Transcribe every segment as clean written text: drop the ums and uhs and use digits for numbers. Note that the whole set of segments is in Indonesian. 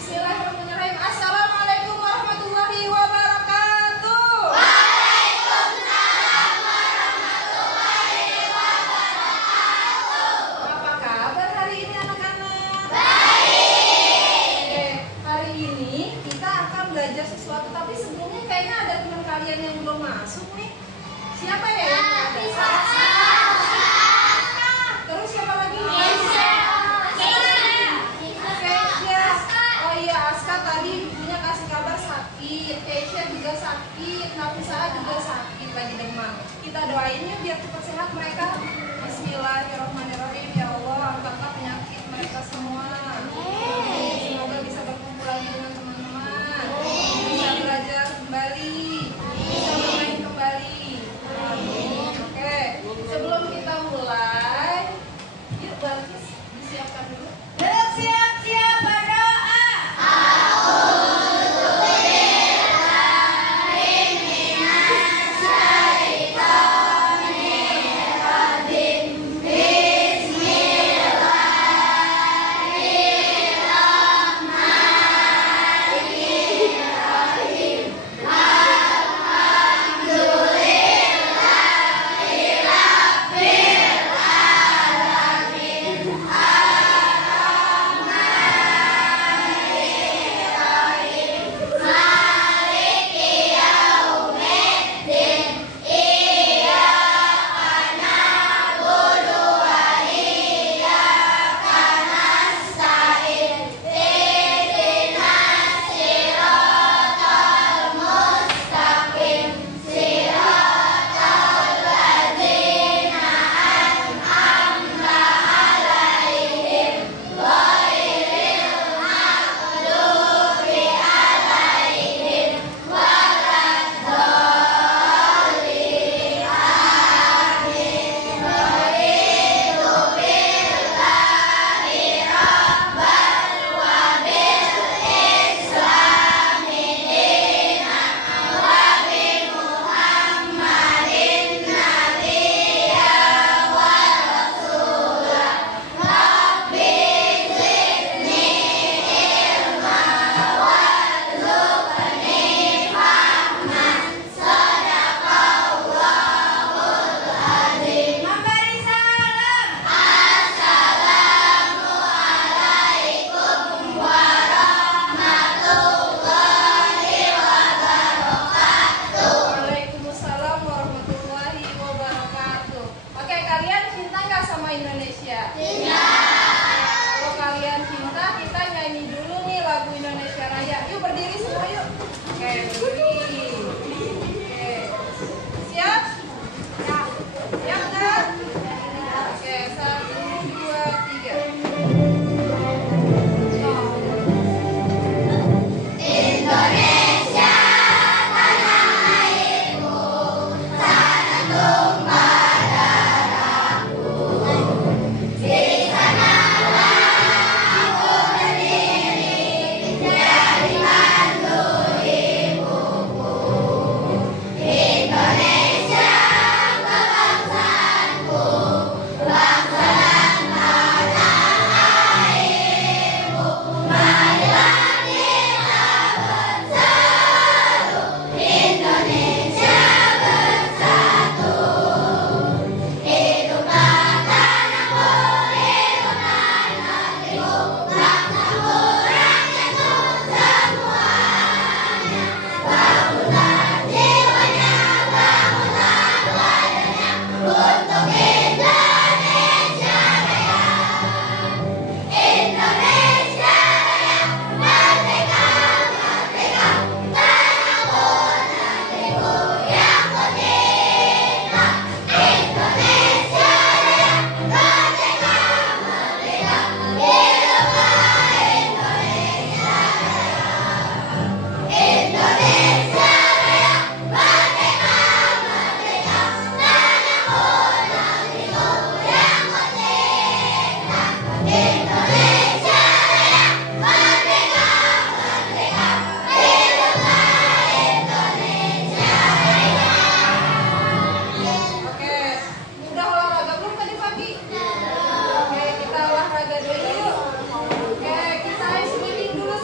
Bismillahirrahmanirrahim. Assalamualaikum warahmatullahi wabarakatuh. Waalaikumsalam warahmatullahi wabarakatuh. Apa kabar hari ini anak-anak? Baik. Oke, hari ini kita akan belajar sesuatu, tapi sebelumnya kayaknya ada teman kalian yang belum masuk nih. Siapa ya? yang ada? Terus siapa lagi? Oh iya, Aska tadi ibunya kasih kabar sakit, Keisha juga sakit, Nafisa juga sakit, lagi demam. Kita doain ya biar cepat sehat mereka. Bismillahirrahmanirrahim. Ya Allah, angkatlah penyakit mereka semua. Semoga bisa berkumpul lagi dengan teman-teman, bisa belajar kembali, bisa bermain kembali. Amin. Oke, sebelum kita mulai, yuk Balkis disiapkan dulu. Siap-siap berdoa. Bismillahirrahmanirrahim.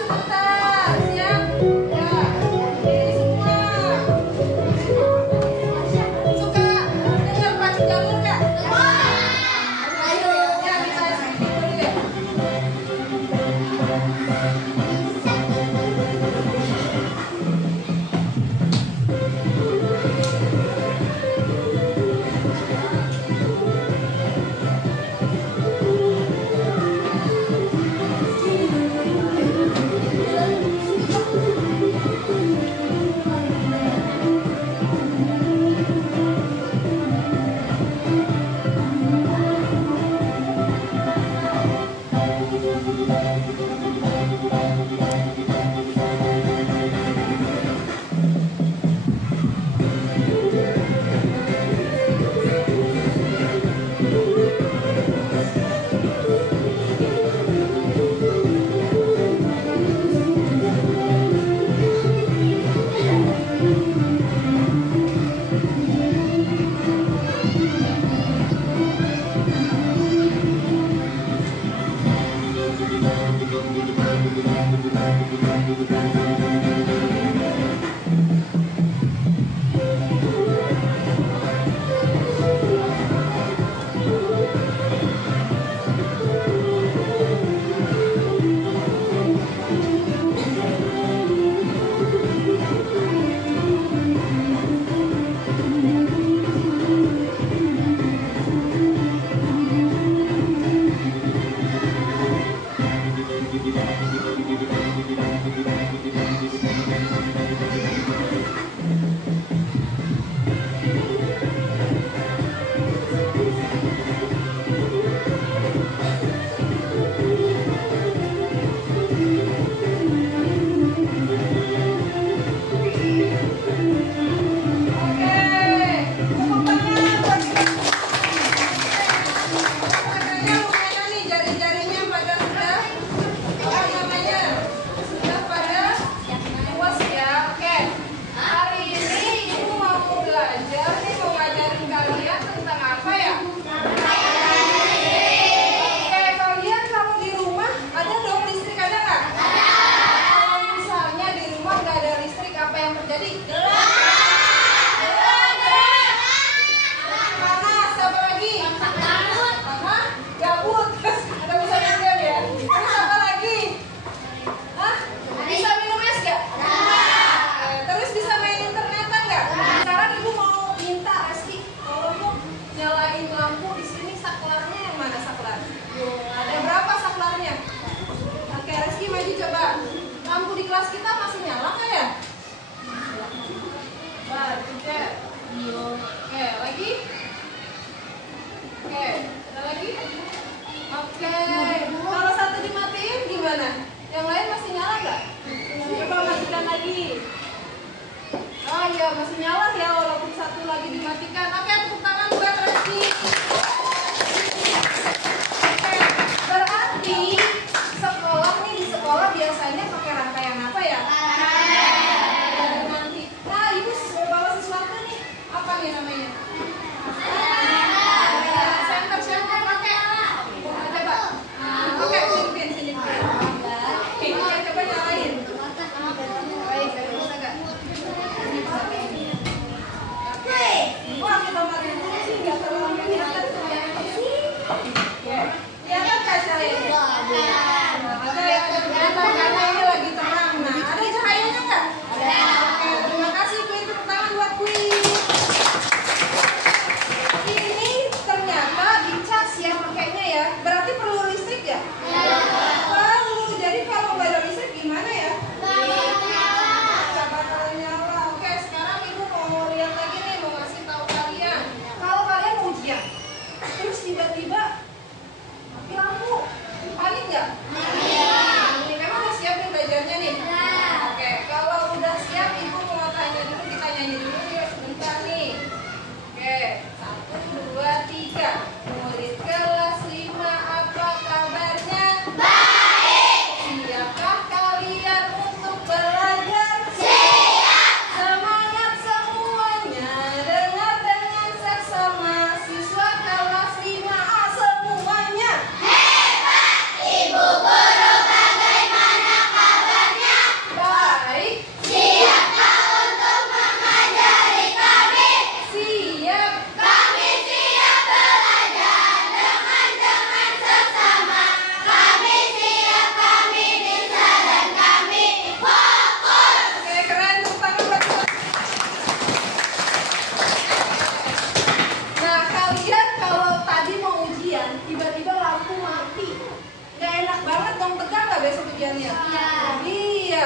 sebentar. Siap? Ya. Diri semua. Suka dengar pacu jalur nggak? Ayo. Ya, kita sedikit dulu ya. Kelas kita masih nyala nggak ya? Oke, lagi? Oke, ada lagi? Oke, kalau satu dimatiin gimana? Yang lain masih nyala nggak? Coba matikan lagi. Oh iya, masih nyala ya walaupun satu lagi dimatikan. Oke, tepuk tangan buat Reski. Oke, berarti sekolah nih, di sekolah biasanya pakai rangkaian apa ya? Nanti. Nah, ibu bawa sesuatu nih. Apa nih namanya? Center pakai. Coba. Oke, sini. Oke, coba nyalain. Baik, bisa nggak? Wah, kita matiin dulu sih, nggak terlalu kelihatan. Kelihatan nggak cahayanya? Ada kelihatan karena ini lagi terang. Nah, ada cahayanya nggak? Oke, terima kasih Kui, tepuk tangan buat Kui. Ini ternyata dicas ya pakainya ya. Berarti perlu listrik ya? Perlu. Jadi kalau nggak ada listrik gimana ya? Nggak bakal nyala. Oke, sekarang ibu mau lihat lagi nih, mau ngasih tahu kalian. Kalau kalian ujian, terus tiba-tiba mati lampu, panik nggak? Ini memang udah siap nih belajarnya nih. Oke, kalau udah siap, ibu mau tanya dulu, kita nyanyi dulu ya sebentar nih. Oke, 1, 2, 3. Murid kelas 5, apa kabarnya? Baik. Siapkah kalian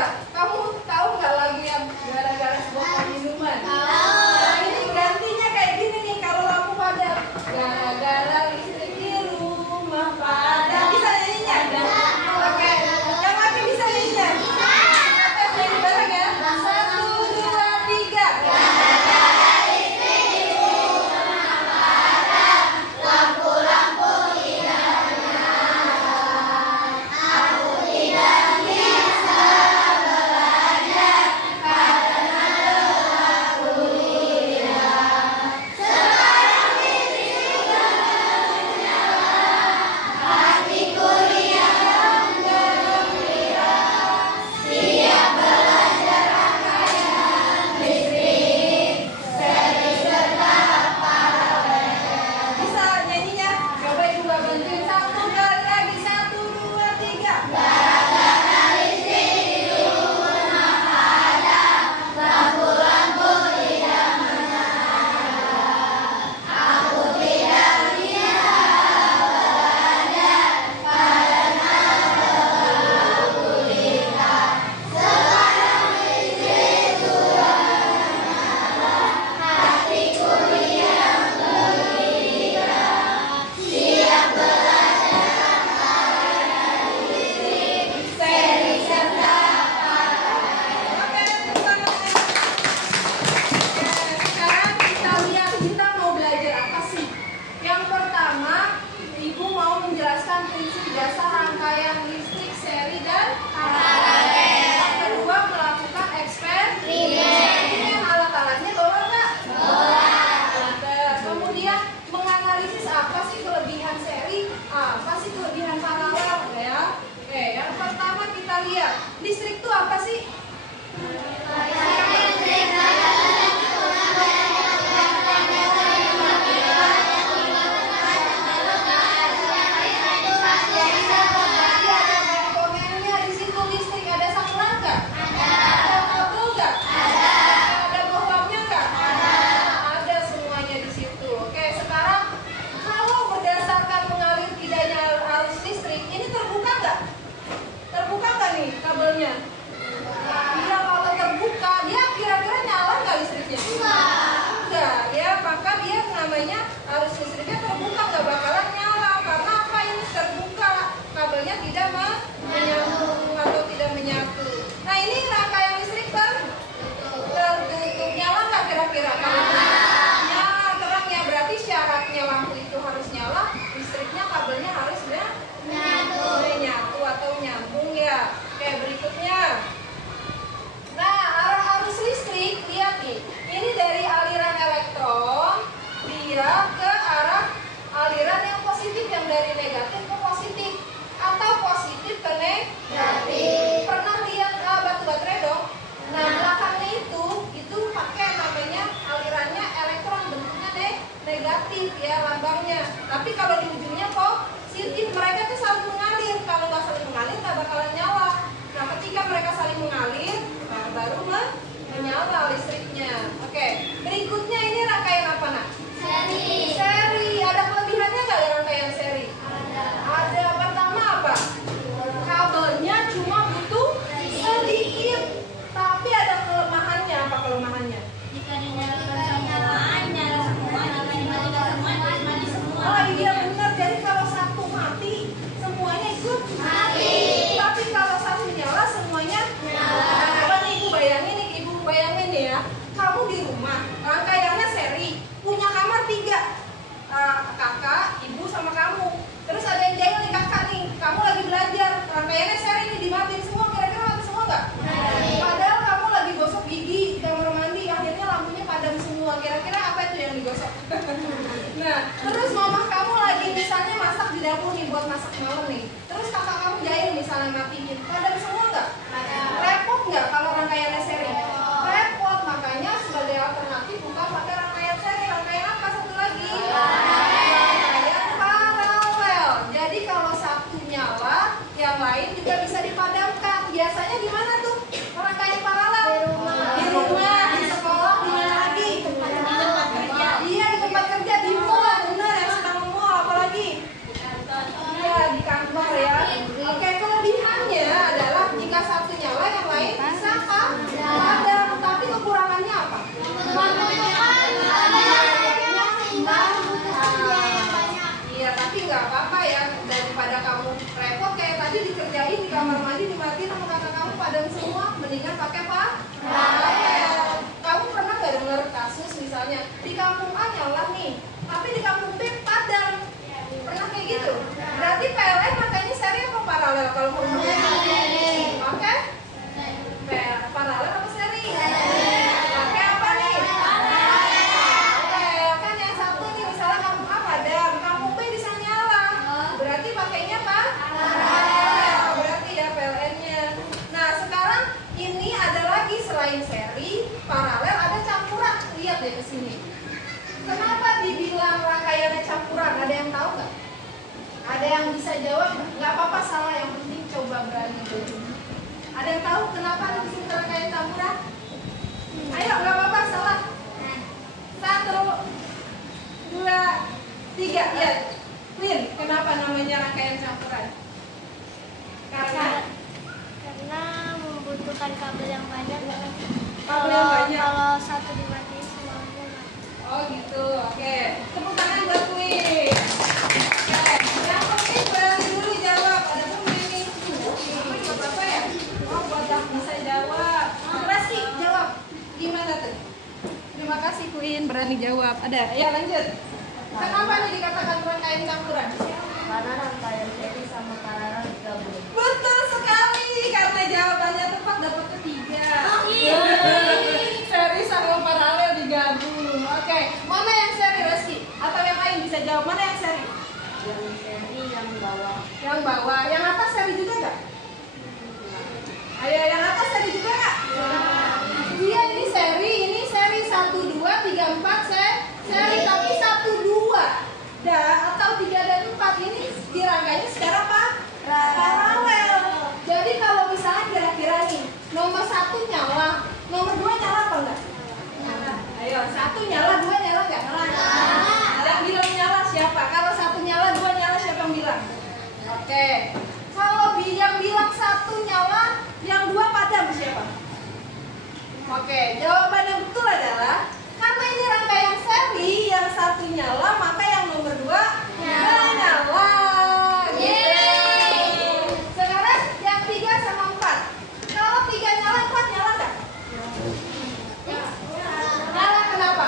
tiga. Kamu tahu nggak lagu yang gara-gara sebuah minuman? Nah, ini gantinya kayak gini nih kalau lampu padam. Gara-gara listrik di rumah padam. Bisa nyanyinya? Oke. Yang laki bisa nyanyinya? Oke, nyanyi bareng ya. 1, 2, 3. Lampu-lampu tidak aku tidak bisa belajar karena aku tidak. Sekarang listrik sudah menyala, hatiku yang gembira. Siap belajar rangkaian listrik, seri serta Bisa nyanyinya? Coba ibu bantuin satu kali lagi. 1, 2, 3. gara-gara listrik di rumah padam, lampu-lampu tidak menyala. Aku tidak bisa belajar karena aku tidak. Sekarang listrik sudah menyala, hatiku yang gembira. Siap belajar rangkaian listrik, seri serta Oke, tepuk tangan. Sekarang kita lihat kita mau belajar apa sih? Yang pertama, ibu mau menjelaskan prinsip dasar rangkaian listrik, seri dan paralel. Yang kedua, melakukan eksperimen. Alat-alatnya bawa nggak? Ada. Kemudian menganalisis apa sih kelebihan seri, apa sih kelebihan paralel ya. Oke, yang pertama kita lihat listrik itu apa sih? Komponennya di situ listrik ada saklar nggak? Ada kabel nggak? Ada bohlamnya nggak? Ada semuanya di situ. Oke, sekarang kalau berdasarkan mengalir tidaknya arus listrik, ini terbuka nggak? Terbuka nggak nih kabelnya? Iya, kalau terbuka, dia kira-kira nyala nggak listriknya? Enggak, ya, maka dia namanya arus listriknya terbuka, nggak bakalan nyala. Karena apa? Ini terbuka, kabelnya tidak menyambung atau tidak menyatu. Nah, ini rangkaian listrik tertutup, nyala nggak kira-kira? Nyala, terang ya. Berarti syaratnya lampu itu harus nyala, listriknya kabelnya harus menyatu atau nyambung ya. Oke, berikutnya. Nah, arah arus listrik, lihat nih. Ini dari aliran elektron, dia ke arah aliran yang positif, yang dari negatif ke positif, atau positif ke negatif. Pernah lihat batu baterai dong? Nah, belakangnya itu pakai namanya alirannya elektron, bentuknya negatif ya lambangnya. Tapi kalau di ujungnya positif, mereka tuh saling mengalir. Kalau nggak saling mengalir, nggak bakalan nyala. Nah, ketika mereka saling mengalir, baru menyala listriknya. Oke, berikutnya ini rangkaian apa nak? seri. Seri. Ada kelebihannya nggak rangkaian seri? Ada. Pertama apa? Kabelnya cuma butuh sedikit, tapi ada kelemahannya. Apa kelemahannya? Jika dinyalakan semuanya, nyala semua. Jika dimatikan semua, mati semua. Oh iya benar. Jadi kalau satu mati, semuanya ikut Mati. Tapi kalau satu nyala, semuanya nyala. Nah, kalau nih ibu bayangin nih ya, kamu di rumah, Ada yang bisa jawab? Nggak apa-apa salah, yang penting coba berani dulu. Ada yang tahu kenapa disebut rangkaian campuran? Ayo, nggak apa-apa salah. 1, 2, 3. Ya, Lin, kenapa namanya rangkaian campuran? Karena membutuhkan kabel yang banyak. kabel yang banyak. Kalau satu dimatiin semuanya mati. Oh gitu, oke. Tepuk tangan buat Queen. Oke, yang penting berani dulu jawab. Ada pun ini. Buat apa ya? Oh, buat yang bisa jawab. Reski, jawab. Gimana tuh? Terima kasih Queen, berani jawab. Ada, ya lanjut. Kenapa nih dikatakan rangkaian campuran? Karena rangkaian seri sama paralel digabung. Betul sekali, karena jawabannya tepat dapat ketiga. Oh, iya. Seri sama paralel digabung. Oke, mana yang seri Reski? Atau yang lain bisa jawab? Mana yang seri? Yang seri yang bawah. Yang bawah, yang atas seri juga nggak? Ayo, yang atas seri juga nggak? Iya, ini seri 1, 2, 3, 4 seri, tapi 1, 2 atau 3 dan 4 ini dirangkainya secara apa? Paralel. Jadi kalau misalnya kira-kira nih nomor 1 nyala, nomor 2 nyala apa enggak? Nyala. Ayo, 1 nyala, 2 nyala nggak? Nyala. Yang bilang nyala siapa? Kalau 1 nyala, 2 nyala siapa yang bilang? Oke. Kalau yang bilang 1 nyala, yang 2 padam siapa? Oke, jawaban yang betul adalah karena ini rangkaian seri, yang 1 nyala, maka yang nomor 2 nyala. Gitu. Sekarang yang 3 sama 4. Kalau 3 nyala, 4 nyala nggak? Nyala kenapa?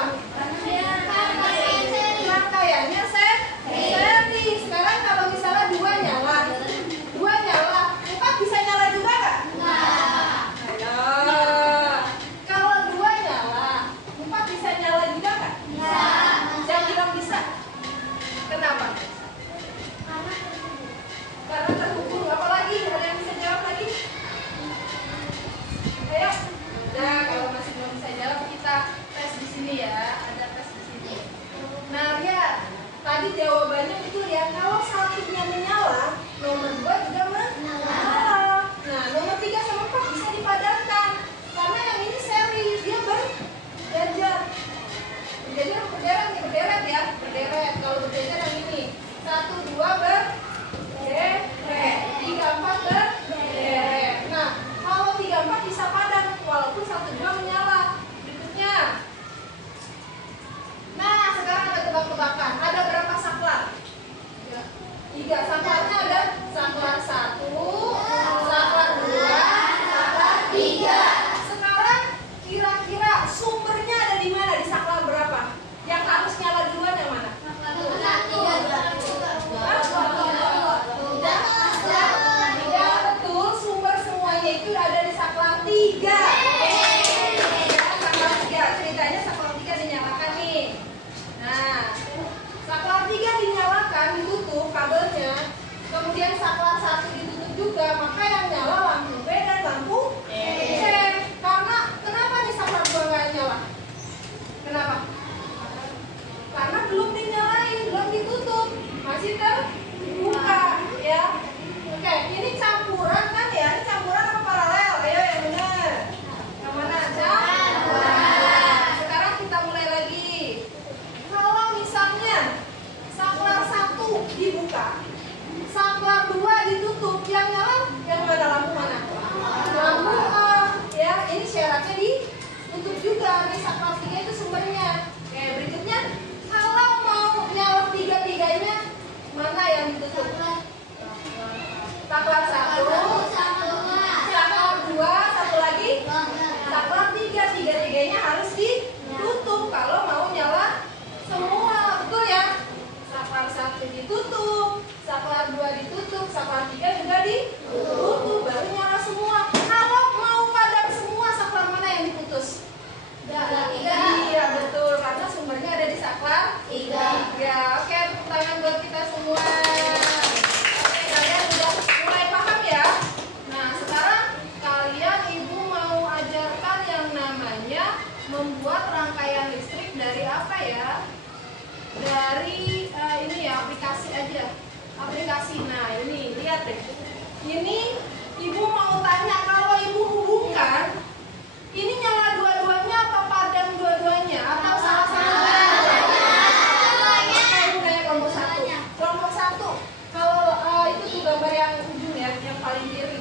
Rangkaiannya seri. Sekarang kalau misalnya 2 nyala, 2 nyala, 4 bisa nyala juga nggak? Ayo. Kalau 2 nyala, 4 bisa nyala juga nggak? Jangan bilang bisa. Kenapa? Karena terhubung. Apalagi? Ada yang bisa jawab lagi? Ayo. Nah, kalau masih belum bisa jawab, kita tes di sini ya. Ada tes di sini. Nah, lihat. Tadi jawabannya betul ya. Kalau satunya menyala, nomor 2 juga menyala. Nah, nomor 3 sama 4 bisa dipadankan. Karena yang ini seri, dia berjajar. Berderet ya. Berderet. Kalau berjajar yang ini 1, 2 berderet. 3, 4 berderet. Nah, kalau 3, 4 bisa padam walaupun 1, 2 menyala. Berikutnya. Nah, sekarang ada tebak-tebakan. Ada berapa saklar? 3. Saklarnya ada saklar 1, saklar 2, saklar 3. Sekarang kira-kira sumbernya ada di mana? Di saklar berapa? Yang harus nyala duluan yang mana? Tidak betul, sumber semuanya itu ada di saklar 3. Ya, saklar 3. Ceritanya saklar 3 dinyalakan nih. Nah, saklar 3 dinyalakan, ditutup kabelnya. Kemudian saklar 1 ditutup juga, maka yang nyala lampu B dan lampu C. Karena kenapa nih saklar 2 nggak nyala? Kenapa? Karena belum dinyalain, belum ditutup, masih terbuka ya. Oke, ini campuran kan ya? Ini campuran apa paralel? Ayo yang benar. Yang mana? Campuran. Sekarang kita mulai lagi. Kalau misalnya saklar 1 dibuka, saklar 2 ditutup, yang nyala yang mana? Lampu mana? Lampu A. Ya, ini syaratnya ditutup juga. Ini saklar 3 itu sumbernya. Oke, berikutnya kalau mau nyala 3-tiganya, mana yang ditutup? Saklar 1, saklar 2, satu lagi saklar 3. 3-tiganya harus ditutup kalau mau nyala semua, betul ya? Saklar 1 ditutup, saklar 2 ditutup, saklar 3 juga ditutup, baru nyala semua. Kalau mau padam semua, saklar mana yang diputus? Iya betul, karena sumbernya ada di saklar 3. Oke, tepuk tangan buat kita semua. Oke, kalian udah mulai paham ya? Nah, sekarang kalian ibu mau ajarkan yang namanya membuat rangkaian listrik dari apa ya? Dari ini ya, aplikasi aja. aplikasi. Nah ini lihat deh. Ini ibu mau tanya, kalau ibu hubungkan, ini nyala dua-duanya apa padam dua-duanya atau salah satu? Ibu nanya kelompok satu. Kelompok satu, kalau itu tuh gambar yang ujung ya, yang paling kiri.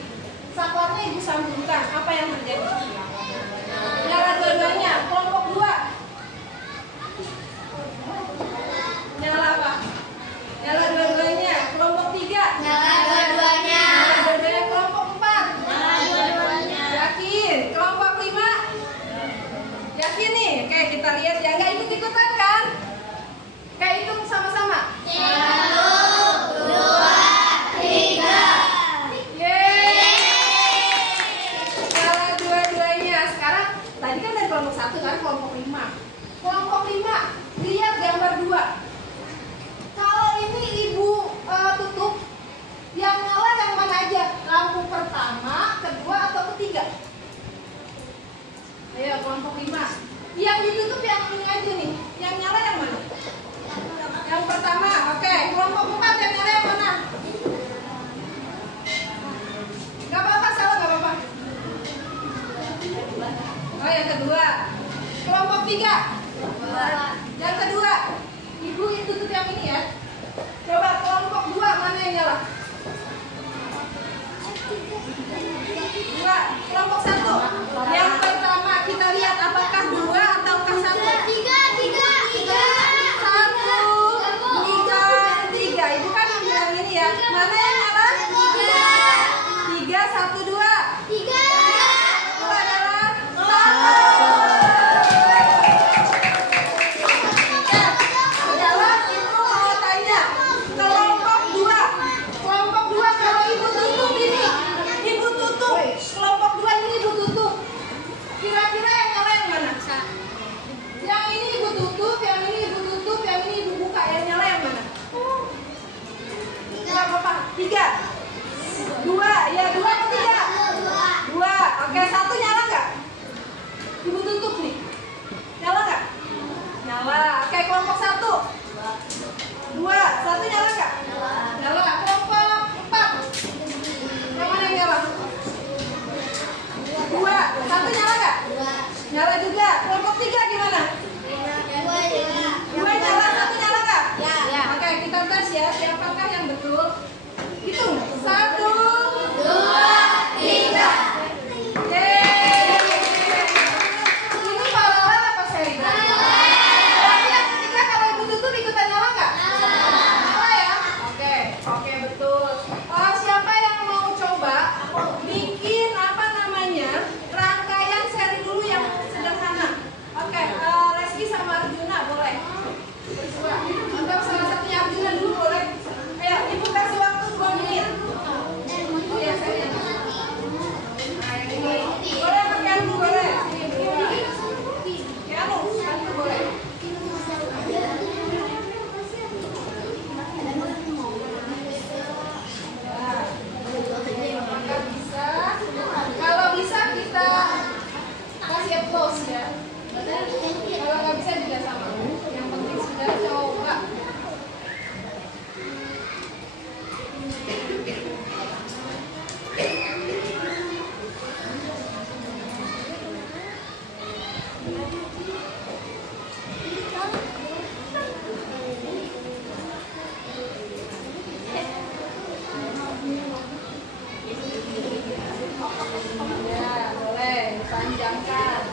Saklarnya ibu sambungkan, apa yang terjadi? Nyala dua-duanya. Kelompok dua, nyala apa? Nyala dua-duanya. Kelompok tiga, Nyala dua-duanya. nyala dua-duanya. Kelompok empat, Nyala dua-duanya. yakin? Kelompok lima, yakin nih? Oke, kita lihat ya. Nggak ikut-ikutan kan? Kayak hitung sama-sama. 1, 2, 3. Yeay. Nyala dua-duanya. Sekarang tadi kan dari kelompok satu kan, kelompok lima. Kelompok lima, lihat gambar dua. Kalau ini ibu tutup, yang nyala yang mana aja? Lampu pertama, kedua, atau ketiga? Ayo kelompok lima. Yang ditutup yang ini aja nih. Yang nyala yang mana? Yang pertama. Oke. Kelompok empat yang nyala yang mana? Gak apa-apa, salah gak apa-apa. Oh yang kedua. Kelompok tiga. Yang kedua. Ibu tutup yang ini ya. Coba kelompok dua mana yang nyala? Dua. Kelompok satu. Yang pertama kita lihat apakah dua ataukah satu? 3. Satu, tiga. Ibu kan yang bilang ini ya. Mana yang nyala? 3, 1, 2. Itu adalah satu. Adalah ibu mau tanya kelompok dua. Kelompok dua kalau ibu tutup ini, ibu tutup. Kelompok dua ini ibu tutup. Kira-kira yang nyala yang mana? Yang ini ibu tutup, yang ini ibu tutup, yang ini ibu buka. Yang nyala yang mana? Nggak apa-apa. 3, 2. Ya 2 atau 3? 2. Oke, satu nyala nggak? Ibu tutup nih. Nyala nggak? Nyala. Oke, kelompok 1. 2. Satu nyala nggak? Nyala. Kelompok 4. Yang mana yang nyala? 2. Satu nyala nggak? Nyala juga. Kelompok 3 gimana? 2 nyala, satu nyala nggak? Ya. Oke, kita tes ya. Siapakah yang betul? Hitung. 1, 2, 3. Yeay. Ini paralel apa seri? Tapi yang ketiga kalau ibu tutup ikutan nyala nggak? Nyala ya? Oke betul. Siapa yang mau coba bikin apa namanya rangkaian seri dulu yang sederhana? Oke, Reski sama Arjuna boleh. Berdua. Atau salah satunya Arjuna dulu boleh. Ayo, ibu kasih waktu 2 menit. Oh ya, saya. Nah, yang ini. Boleh pakai hantu, boleh. Ya, hantu boleh. Apakah bisa? Kalau bisa kita kasih applause ya. Kalau nggak bisa juga sama. Yang penting sudah coba. Ya, boleh dipanjangkan.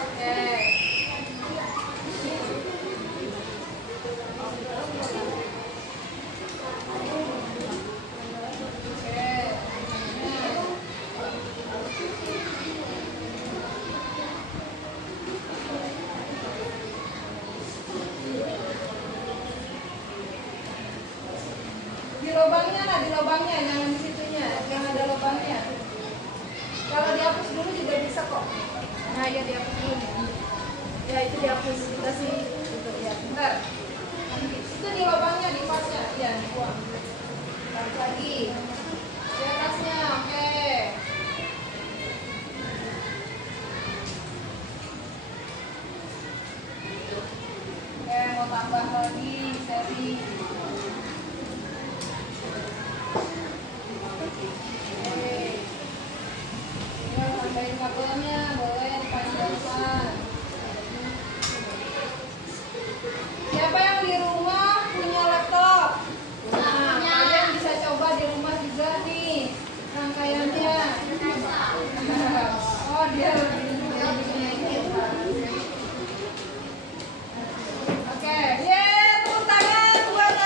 Oke. Di lubangnya, nah di lubangnya, jangan di situnya, yang ada lubangnya. Kalau dihapus dulu juga bisa kok. Nah ya dihapus dulu nih. Ya itu dihapus, kita sih itu ya. Bentar. Itu di lubangnya, di pasnya, ya dibuang. Balik lagi. Di atasnya, oke. mau tambah lagi seri. Oke. Ya, tambahin kabelnya, boleh dipanjangkan. Siapa yang di rumah punya laptop? Nah, kalian bisa coba di rumah juga nih rangkaiannya. Oh, dia lebih Oke, tepuk tangan buat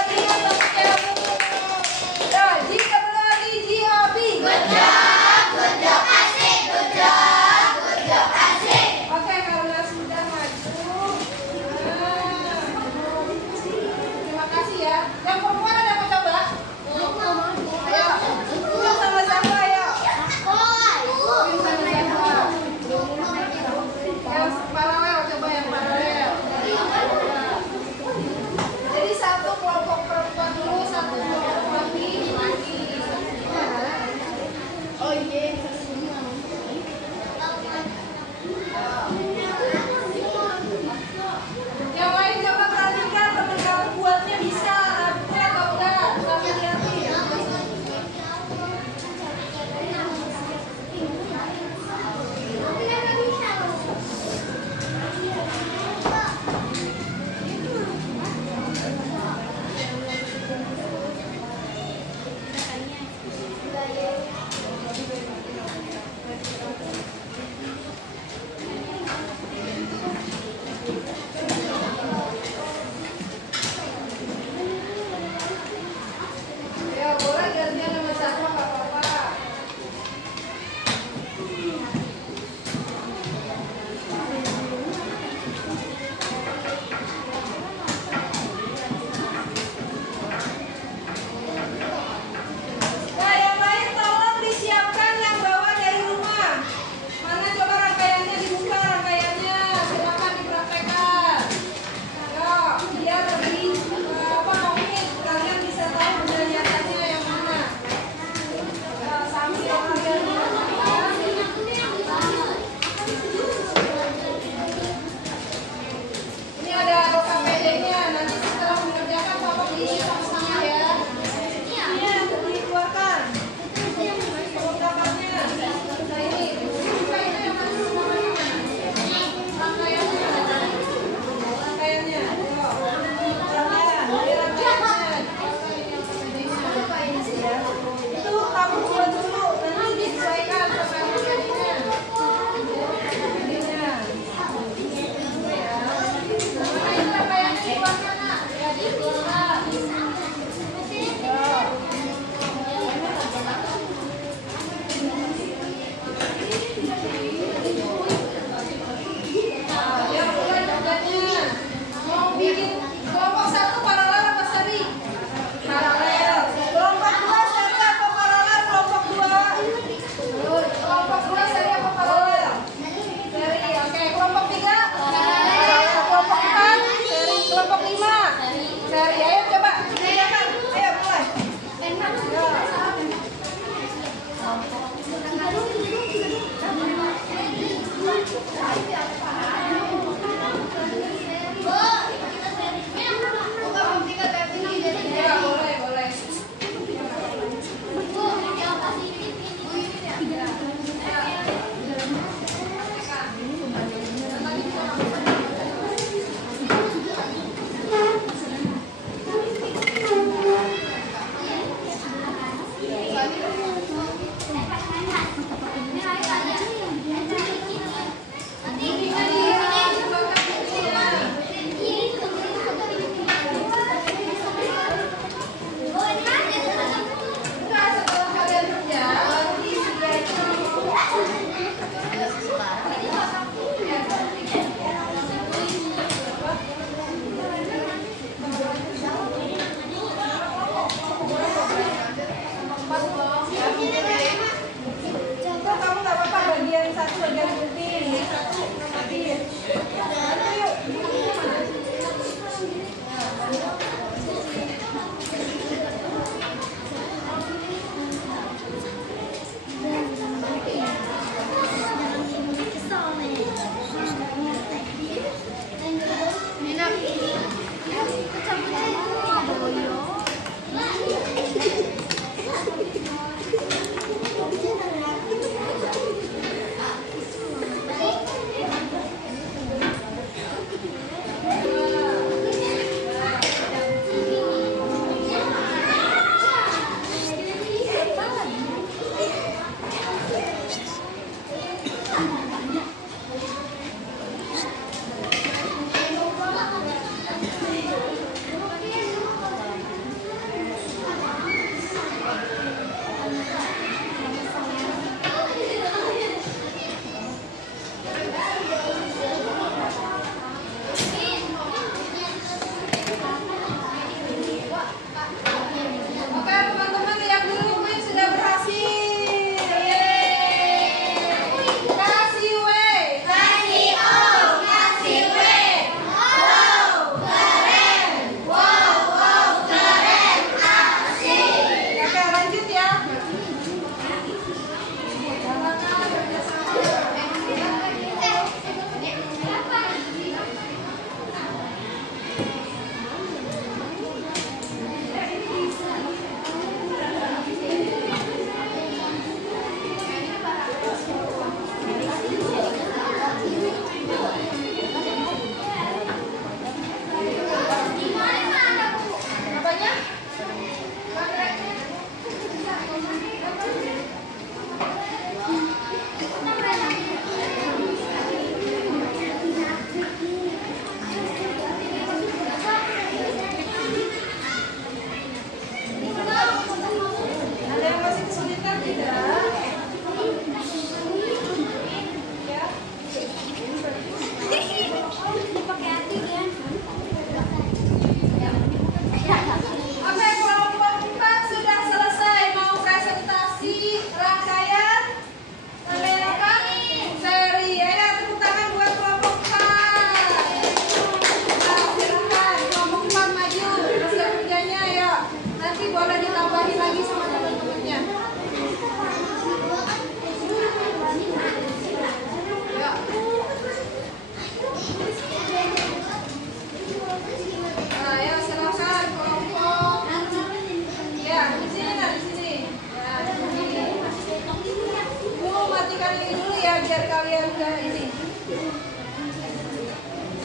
ngajar kalian ke ini.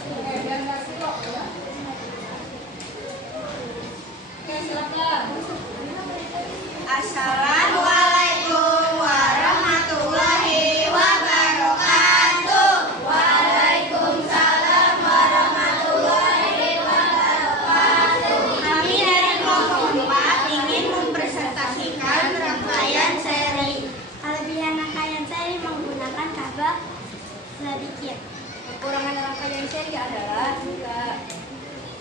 Oke, biar nggak silok ya. Oke, silakan. Assalamualaikum warahmatullahi wabarakatuh. Waalaikumsalam warahmatullahi wabarakatuh. Kami dari kelompok 4 ingin mempresentasikan rangkaian seri. Kelebihan rangkaian seri menggunakan kabel sedikit. Kekurangan rangkaian seri adalah jika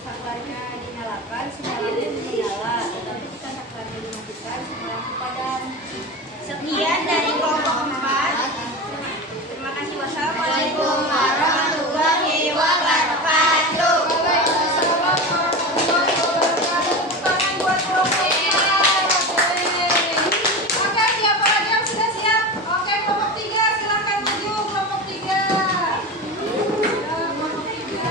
saklarnya dinyalakan, sinyalnya menyala, tetapi jika saklarnya dimatikan, sinyalnya padam. Sekian dari kelompok 4. Terima kasih. Wassalamualaikum warahmatullahi wabarakatuh. Waalaikumsalam warahmatullahi wabarakatuh. Tangan buat kelompok 4. Oke, siapa lagi yang sudah siap? Oke, kelompok 3 silakan maju. Kelompok 3. Ya, kelompok 3.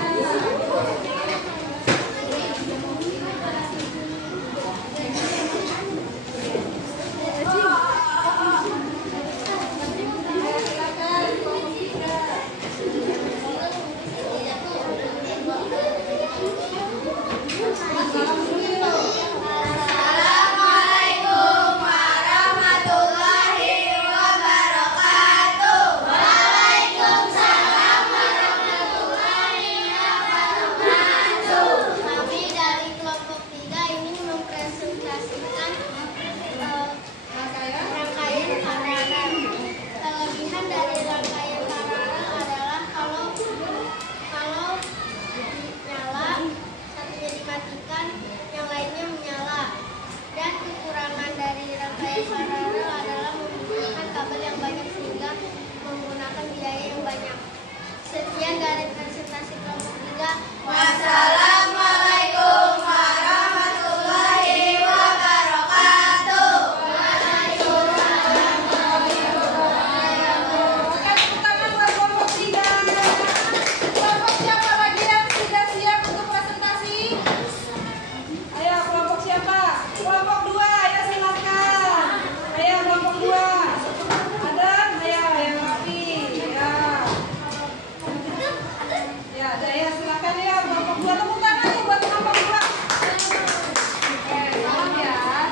Assalamualaikum warahmatullahi wabarakatuh. Waalaikumsalam warahmatullahi wabarakatuh. Kami dari kelompok 3 ingin mempresentasikan rangkaian paralel. Kelebihan dari rangkaian paralel adalah kalau nyala, satunya dimatikan, yang lainnya menyala. Dan kekurangan dari rangkaian paralel adalah menggunakan kabel yang banyak sehingga menggunakan biaya yang banyak. Sekian dari presentasi kelompok 3. Wassalamualaikum warahmatullahi wabarakatuh. Oke, tepuk tangan buat kelompok 3. Kelompok siapa lagi yang sudah siap untuk presentasi? Ayo, kelompok siapa? Kelompok 2, ya silakan. Ayo, kelompok 2. Ada? Ayo, yang rapi. Ya. Ya, ada ya, silakan ya kelompok 2. Tepuk tangan nih buat kelompok 2. Oke, salam ya.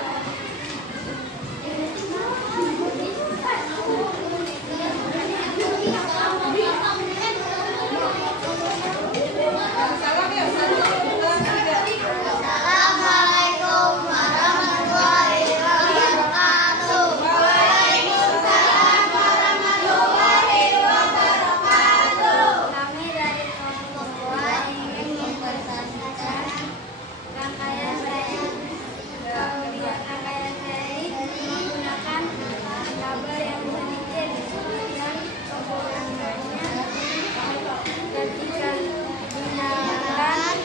Salam ya, 1, 2, 3. Assalamualaikum warahmatullahi wabarakatuh. Waalaikumsalam warahmatullahi wabarakatuh. Kami dari kelompok 2 ingin mempresentasikan rangkaian seri. Kelebihan rangkaian seri menggunakan kabel yang sedikit dan kekurangannya ketika dinyalakan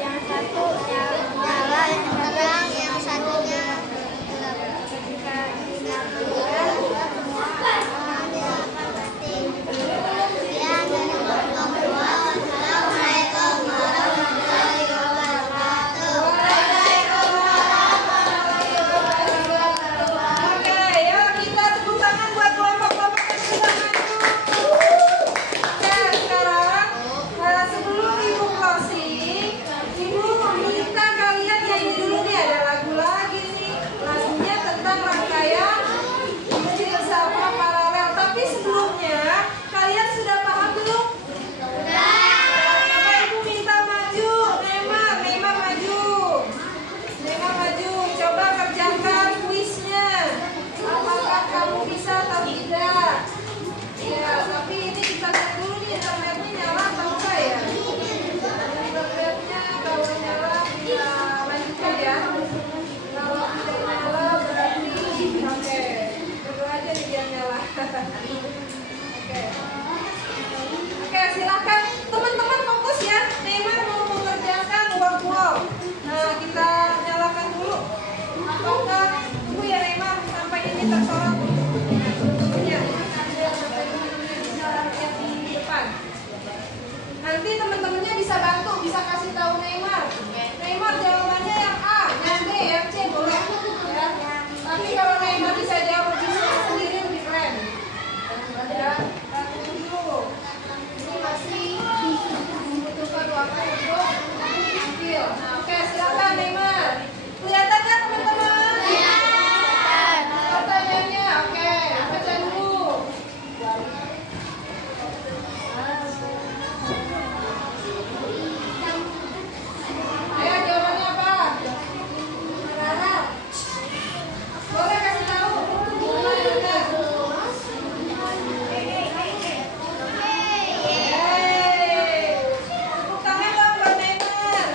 yang satu nyala terang, yang satunya gelap. Ketika dinyalakan semua akan mati. Sekian dari kelompok 2. Wassalamualaikum warahmatullahi wabarakatuh. Oke, ya kita tepuk tangan buat kelompok-kelompok yang sudah maju. Oke, sekarang sebelum Ibu closing, Ibu minta kalian nyanyi dulu nih, ada lagu lagi nih. Lagunya tentang rangkaian filsafat paralel. Tapi sebelumnya, kalian sudah paham belum? Maka Ibu minta maju. Neymar maju. Neymar maju. Coba kerjakan kuisnya. Apakah kamu bisa atau tidak? Ya, tapi ini kita cek dulu nih internetnya nyala atau enggak ya? Internetnya kalau nyala kita lanjutkan ya. Kalau tidak nyala berarti oke. Berdoa aja nih biar nyala. Oke. Oke, silakan teman-teman fokus ya. Neymar mau mengerjakan work. Nah, kita nyalakan dulu. Apakah tunggu ya Neymar sampai ini tersorot? Ya, sampai ini bisa lihat di depan. Nanti teman-temannya bisa bantu, bisa kasih tahu Neymar. Neymar jawabannya yang A, yang B, yang C boleh. Ya. Tapi kalau Neymar bisa jawab sendiri lebih keren. Ya. Ini masih membutuhkan waktu untuk ambil. Nah, oke, silakan Neymar. Kelihatan kan teman-teman? Kelihatan. Pertanyaannya, oke, baca dulu. Ayo jawabannya apa? Boleh kasih tahu? Mana yang benar? Yeay. Tepuk tangan dong buat Neymar.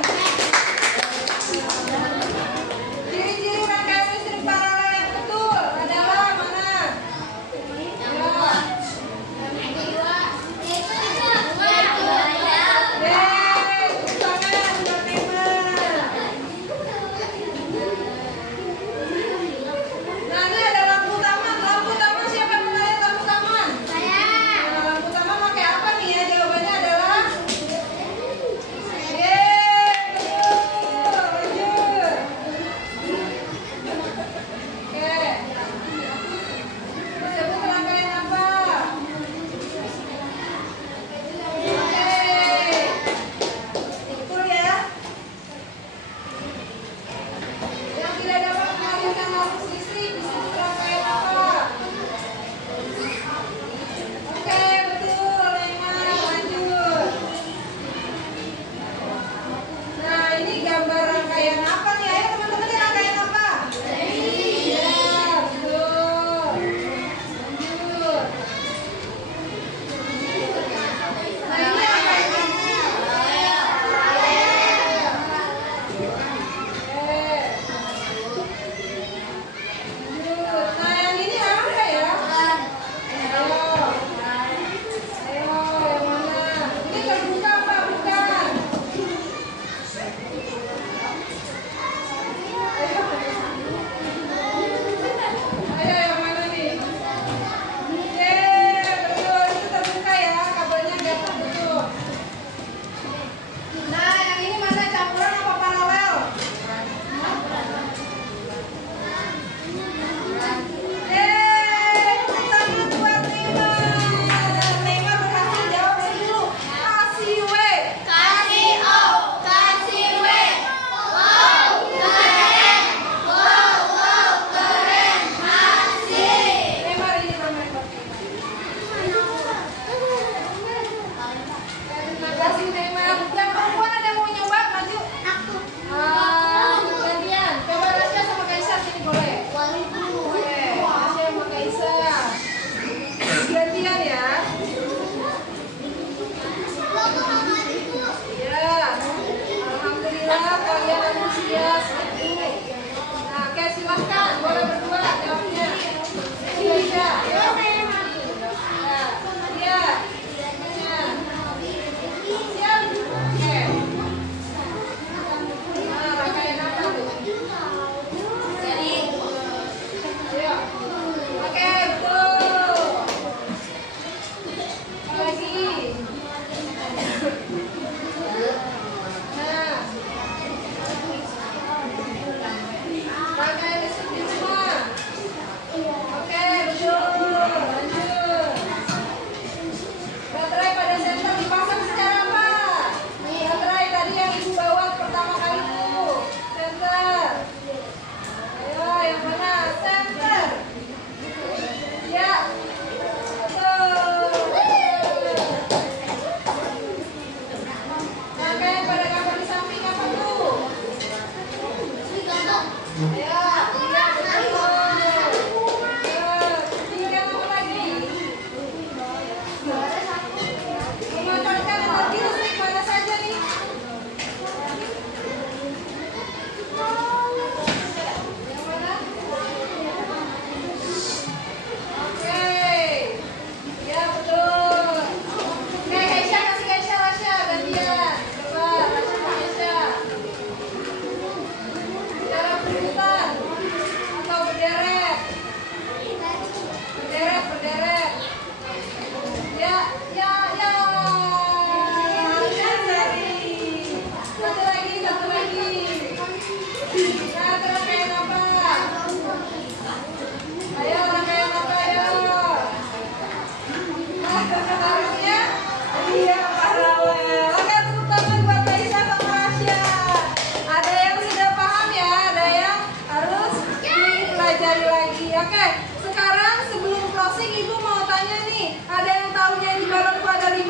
dipelajari lagi. Oke, sekarang sebelum closing ibu mau tanya nih, ada yang tahu nyanyi balonku ada 5